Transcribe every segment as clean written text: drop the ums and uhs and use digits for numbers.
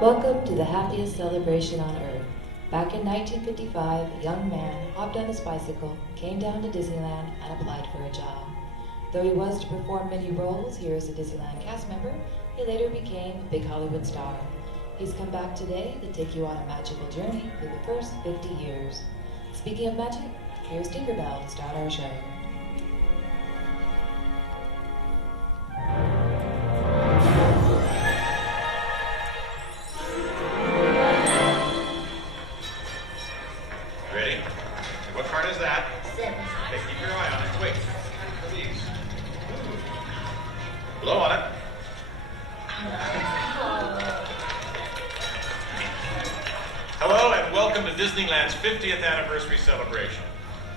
Welcome to the happiest celebration on earth. Back in 1955, a young man hopped on his bicycle, came down to Disneyland, and applied for a job. Though he was to perform many roles here as a Disneyland cast member, he later became a big Hollywood star. He's come back today to take you on a magical journey through the first 50 years. Speaking of magic, here's Tinkerbell to start our show. Ready? What card is that? 7. Okay, keep your eye on it. Wait. Please. Blow on it. Hello and welcome to Disneyland's 50th anniversary celebration.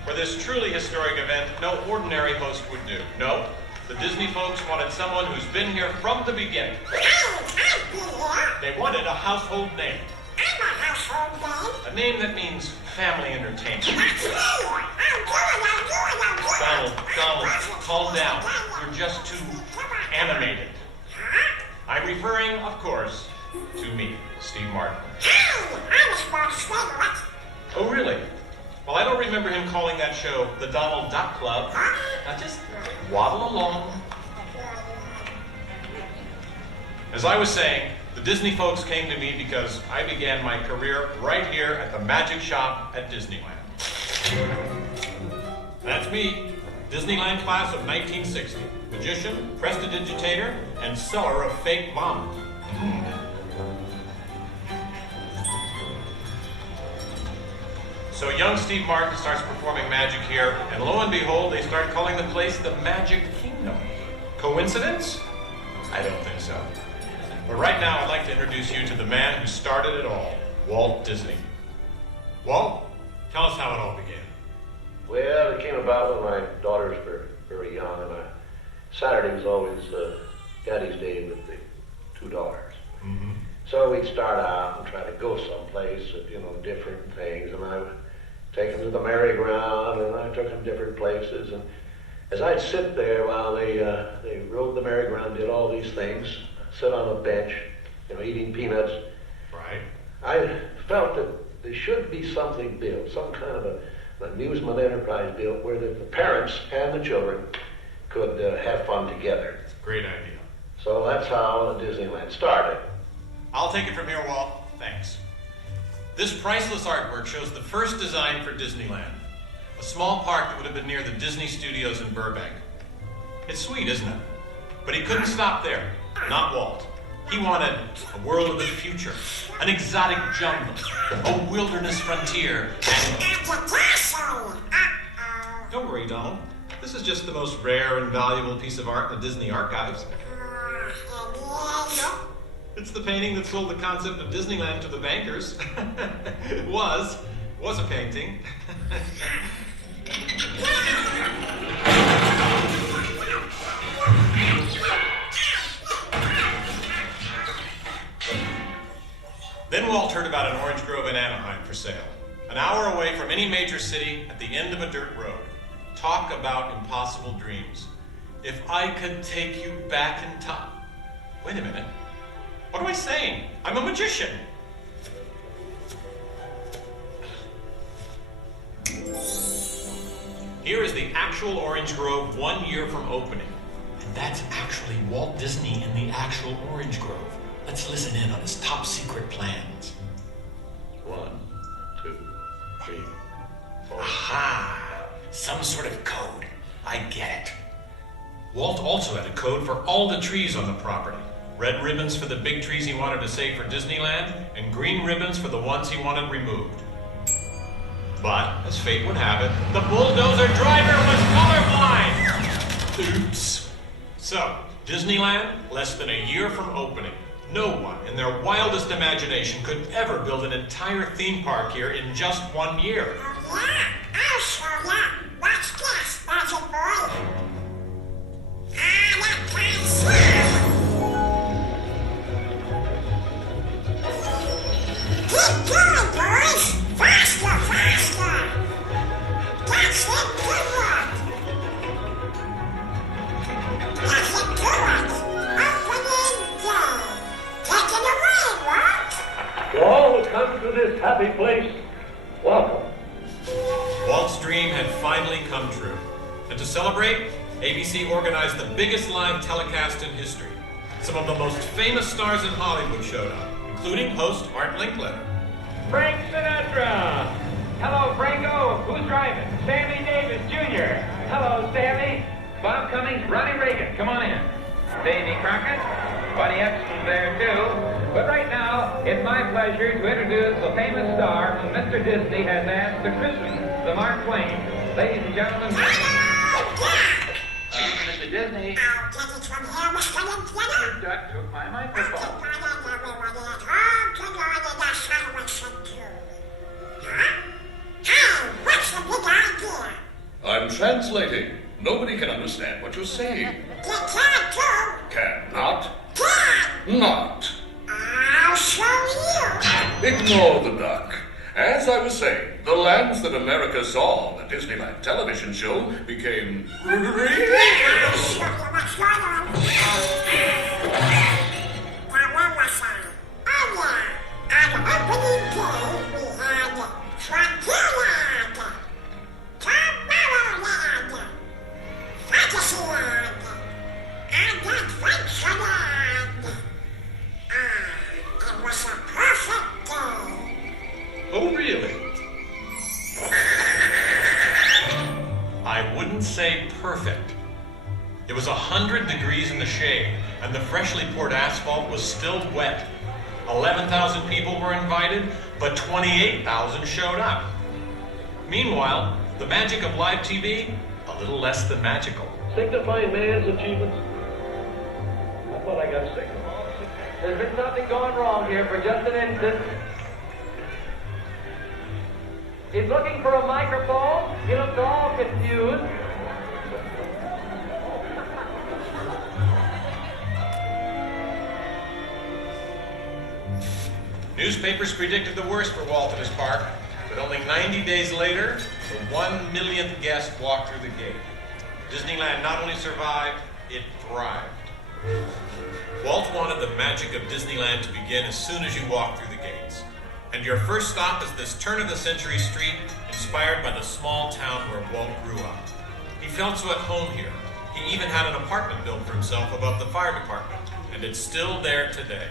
For this truly historic event, no ordinary host would do. No, the Disney folks wanted someone who's been here from the beginning. They wanted a household name. A name that means family entertainment. Donald, calm down. You're just too animated. I'm referring, of course, to me, Steve Martin. Oh, really? Well, I don't remember him calling that show the Donald Duck Club. Now just waddle along. As I was saying, the Disney folks came to me because I began my career right here at the Magic Shop at Disneyland. That's me, Disneyland class of 1960. Magician, prestidigitator, and seller of fake bombs. So young Steve Martin starts performing magic here, and lo and behold, they start calling the place the Magic Kingdom. Coincidence? I don't think so. But right now, I'd like to introduce you to the man who started it all, Walt Disney. Walt, tell us how it all began. Well, it came about when my daughters were very young, and Saturday was always Daddy's Day with the two daughters. Mm-hmm. So we'd start out and try to go someplace, different things, and I would take them to the merry-go-round, and I took them different places, and as I'd sit there while they rode the merry-go-round, did all these things, sit on a bench, eating peanuts. Right. I felt that there should be something built, some kind of an amusement enterprise built where the parents and the children could have fun together. Great idea. So that's how Disneyland started. I'll take it from here, Walt. Thanks. This priceless artwork shows the first design for Disneyland, a small park that would have been near the Disney Studios in Burbank. It's sweet, isn't it? But he couldn't stop there. Not Walt. He wanted a world of the future, an exotic jungle, a wilderness frontier, and... Don't worry, Donald. This is just the most rare and valuable piece of art in the Disney archives. It's the painting that sold the concept of Disneyland to the bankers. was a painting. Then Walt heard about an orange grove in Anaheim for sale, an hour away from any major city at the end of a dirt road. Talk about impossible dreams. If I could take you back in time. Wait a minute. What am I saying? I'm a magician. Here is the actual orange grove 1 year from opening. And that's actually Walt Disney in the actual orange grove. Let's listen in on his top secret plans. 1, 2, 3, 4. Aha! Some sort of code. I get it. Walt also had a code for all the trees on the property. Red ribbons for the big trees he wanted to save for Disneyland, and green ribbons for the ones he wanted removed. But, as fate would have it, the bulldozer driver was colorblind! Oops. So, Disneyland, less than a year from opening. No one in their wildest imagination could ever build an entire theme park here in just 1 year. Oh, yeah. I'll show ya. Watch this, Magic Boy. That can swim. Keep going, boys. Faster, faster. That's it, good work. That's it, good work. Opening day. Take it away, Walt. happy place. Welcome. Walt's dream had finally come true. And to celebrate, ABC organized the biggest live telecast in history. Some of the most famous stars in Hollywood showed up, including host Art Linkletter. Frank Sinatra! Hello, Franco. Who's driving? Sammy Davis Jr. Hello, Sammy. Bob Cummings, Ronnie Reagan. Come on in. Davy Crockett. Buddy Epson's there, too. But right now, it's my pleasure to introduce the famous star whom Mr. Disney has asked to christen the Mark Twain. Ladies and gentlemen... Mr. Disney. I'll get it from here, Mr. Linkletter. You took my microphone. Hey, what's the big idea? I'm translating. Nobody can understand what you're saying. You can't do. Cannot. Can. Not. I'll show you. Ignore the duck. As I was saying, the lands that America saw on the Disneyland television show became I'll show you what's going on. Now, one more side. Oh, yeah. On the opening day, we had Frontierland, Tomorrowland, Fantasyland, and Adventureland. It was a perfect day. Oh, really? I wouldn't say perfect. It was 100 degrees in the shade, and the freshly poured asphalt was still wet. 11,000 people were invited, but 28,000 showed up. Meanwhile, the magic of live TV, a little less than magical. Signifying man's achievements. I thought I got a signal. There's been something going wrong here for just an instant. He's looking for a microphone. He looks all confused. Newspapers predicted the worst for Walt and his park, but only 90 days later, the 1 millionth guest walked through the gate. Disneyland not only survived, it thrived. Walt wanted the magic of Disneyland to begin as soon as you walk through the gates. And your first stop is this turn-of-the-century street inspired by the small town where Walt grew up. He felt so at home here. He even had an apartment built for himself above the fire department, and it's still there today.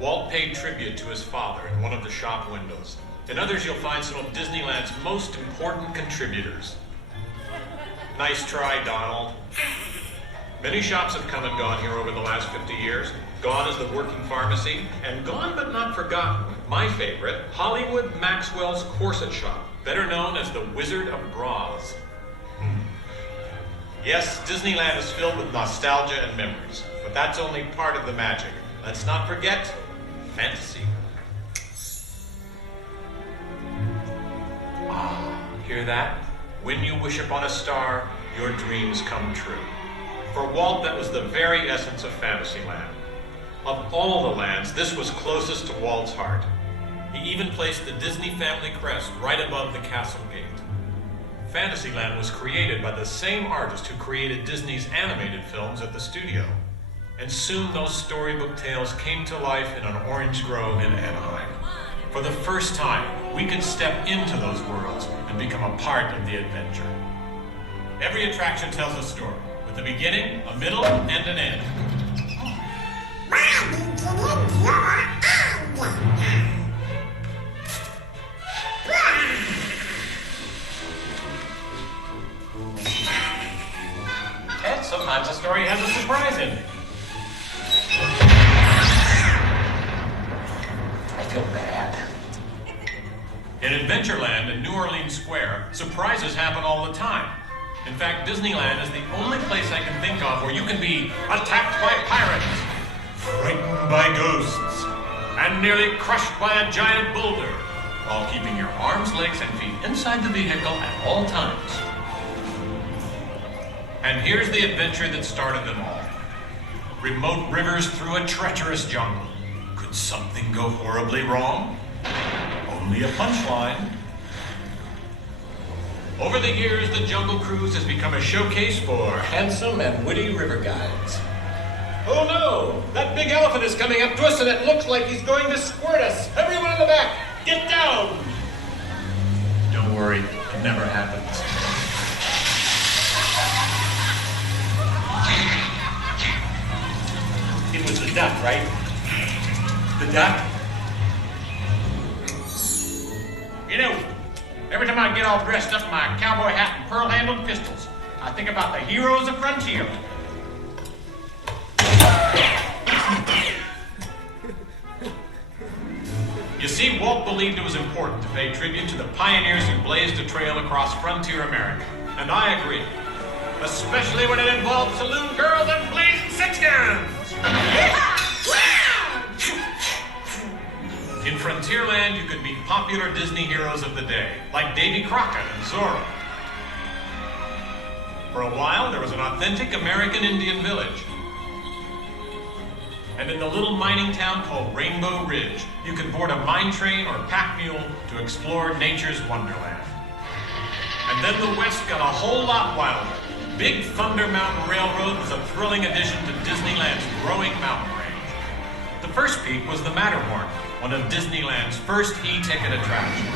Walt paid tribute to his father in one of the shop windows. In others, you'll find some of Disneyland's most important contributors. Nice try, Donald. Many shops have come and gone here over the last 50 years. Gone is the working pharmacy, and gone but not forgotten, my favorite, Hollywood Maxwell's Corset Shop, better known as the Wizard of Bras. Yes, Disneyland is filled with nostalgia and memories, but that's only part of the magic. Let's not forget fantasy. Ah, hear that? When you wish upon a star, your dreams come true. For Walt, that was the very essence of Fantasyland. Of all the lands, this was closest to Walt's heart. He even placed the Disney family crest right above the castle gate. Fantasyland was created by the same artist who created Disney's animated films at the studio. And soon those storybook tales came to life in an orange grove in Anaheim. For the first time, we could step into those worlds and become a part of the adventure. Every attraction tells a story, with a beginning, a middle, and an end. My beginning, your end. And sometimes a story has a surprise ending. I feel bad. In Adventureland and New Orleans Square, surprises happen all the time. In fact, Disneyland is the only place I can think of where you can be attacked by pirates, frightened by ghosts, and nearly crushed by a giant boulder, while keeping your arms, legs, and feet inside the vehicle at all times. And here's the adventure that started them all. Remote rivers through a treacherous jungle. Could something go horribly wrong? Only a punchline. Over the years, the Jungle Cruise has become a showcase for handsome and witty river guides. Oh no! That big elephant is coming up to us and it looks like he's going to squirt us! Everyone in the back! Get down! Don't worry, it never happens. It was the duck, right? The duck? You know, every time I get all dressed up in my cowboy hat and pearl-handled pistols, I think about the heroes of frontier. You see, Walt believed it was important to pay tribute to the pioneers who blazed a trail across frontier America. And I agree. Especially when it involved saloon girls and blazing six guns. In Frontierland, you could meet popular Disney heroes of the day, like Davy Crockett and Zorro. For a while, there was an authentic American Indian village. And in the little mining town called Rainbow Ridge, you could board a mine train or pack mule to explore nature's wonderland. And then the West got a whole lot wilder. Big Thunder Mountain Railroad was a thrilling addition to Disneyland's growing mountain range. The first peak was the Matterhorn, one of Disneyland's first e-ticket attractions.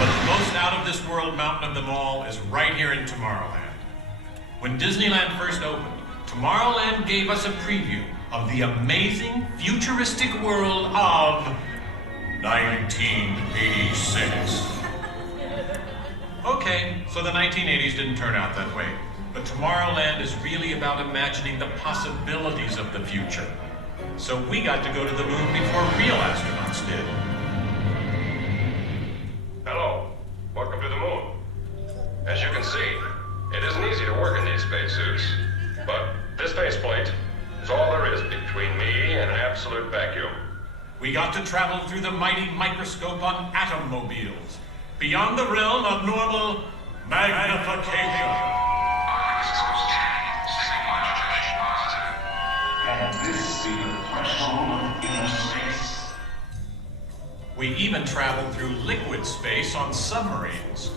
But the most out-of-this-world mountain of them all is right here in Tomorrowland. When Disneyland first opened, Tomorrowland gave us a preview of the amazing, futuristic world of 1986. Okay, so the 1980s didn't turn out that way. But Tomorrowland is really about imagining the possibilities of the future. So we got to go to the moon before real astronauts did. Hello. Welcome to the moon. As you can see, it isn't easy to work in these spacesuits. But this faceplate is all there is between me and an absolute vacuum. We got to travel through the mighty microscope on atom-mobiles, beyond the realm of normal magnification. Can this be the threshold of inner space? We even traveled through liquid space on submarines.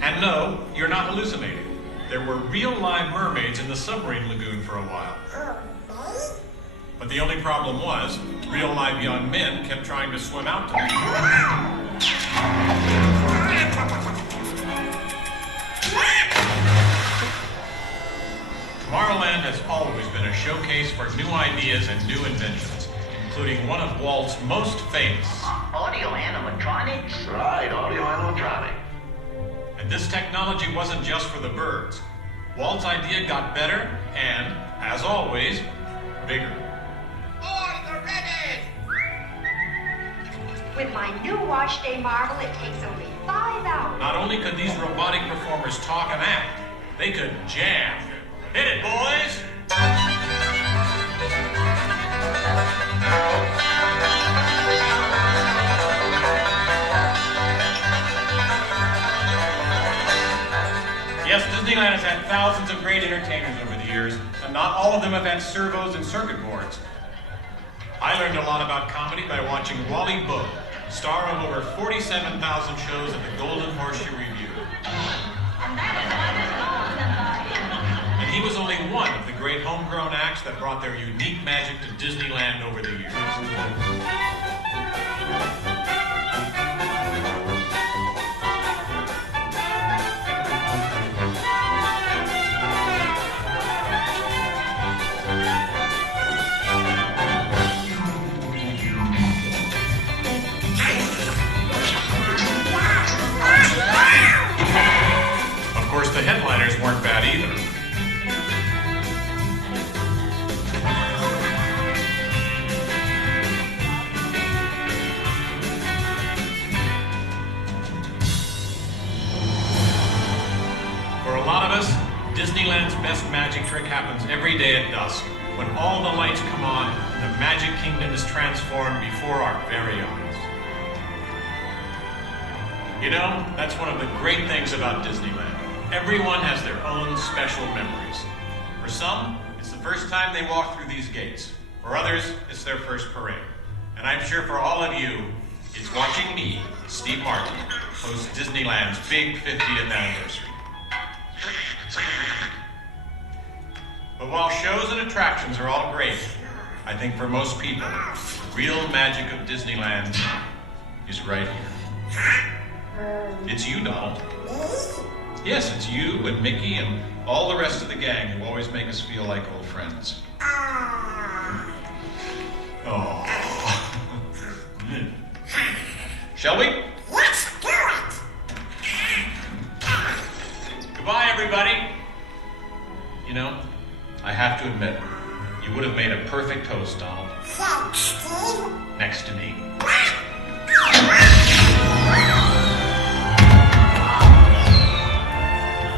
And no, you're not hallucinating. There were real live mermaids in the submarine lagoon for a while. But the only problem was, real live young men kept trying to swim out to them. Tomorrowland has always been a showcase for new ideas and new inventions, including one of Walt's most famous. Audio animatronics? Right, audio animatronic. And this technology wasn't just for the birds. Walt's idea got better and, as always, bigger. Boys are ready! With my new wash day marvel, it takes only 5 hours. Not only could these robotic performers talk and act, they could jam. Hit it, boys! Yes, Disneyland has had thousands of great entertainers over the years, and not all of them have had servos and circuit boards. I learned a lot about comedy by watching Wally Book, star of over 47,000 shows at the Golden Horseshoe Review. And he was only one of the great homegrown acts that brought their unique magic to Disneyland over the years. Of course, the headliners weren't bad either. For a lot of us, Disneyland's best magic trick happens every day at dusk, when all the lights come on and the Magic Kingdom is transformed before our very eyes. You know, that's one of the great things about Disneyland. Everyone has their own special memories. For some, it's the first time they walk through these gates. For others, it's their first parade. And I'm sure for all of you, it's watching me, Steve Martin, host Disneyland's big 50th anniversary. But while shows and attractions are all great, I think for most people, real magic of Disneyland is right here. It's you, Donald. Yes, it's you and Mickey and all the rest of the gang who always make us feel like old friends. Oh. Shall we? Let's do it! Goodbye, everybody. You know, I have to admit, you would have made a perfect host, Donald. Thanks, Steve. Next to me.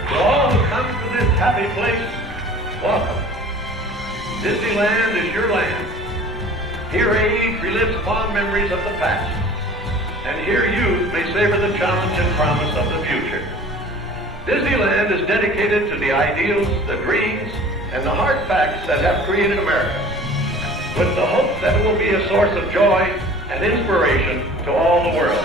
To all who come to this happy place, welcome. Disneyland is your land. Here age relives fond memories of the past. And here youth may savor the challenge and promise of the future. Disneyland is dedicated to the ideals, the dreams, and the hard facts that have created America, with the hope that it will be a source of joy and inspiration to all the world.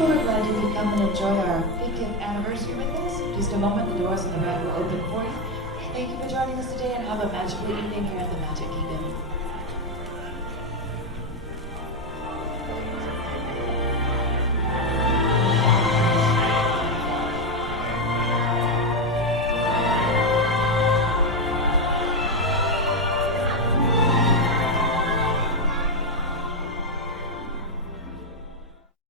We're glad you could come and enjoy our 50th anniversary with us. Just a moment, the doors on the right will open for you. Thank you for joining us today and have a magical evening here at the Magic Kingdom.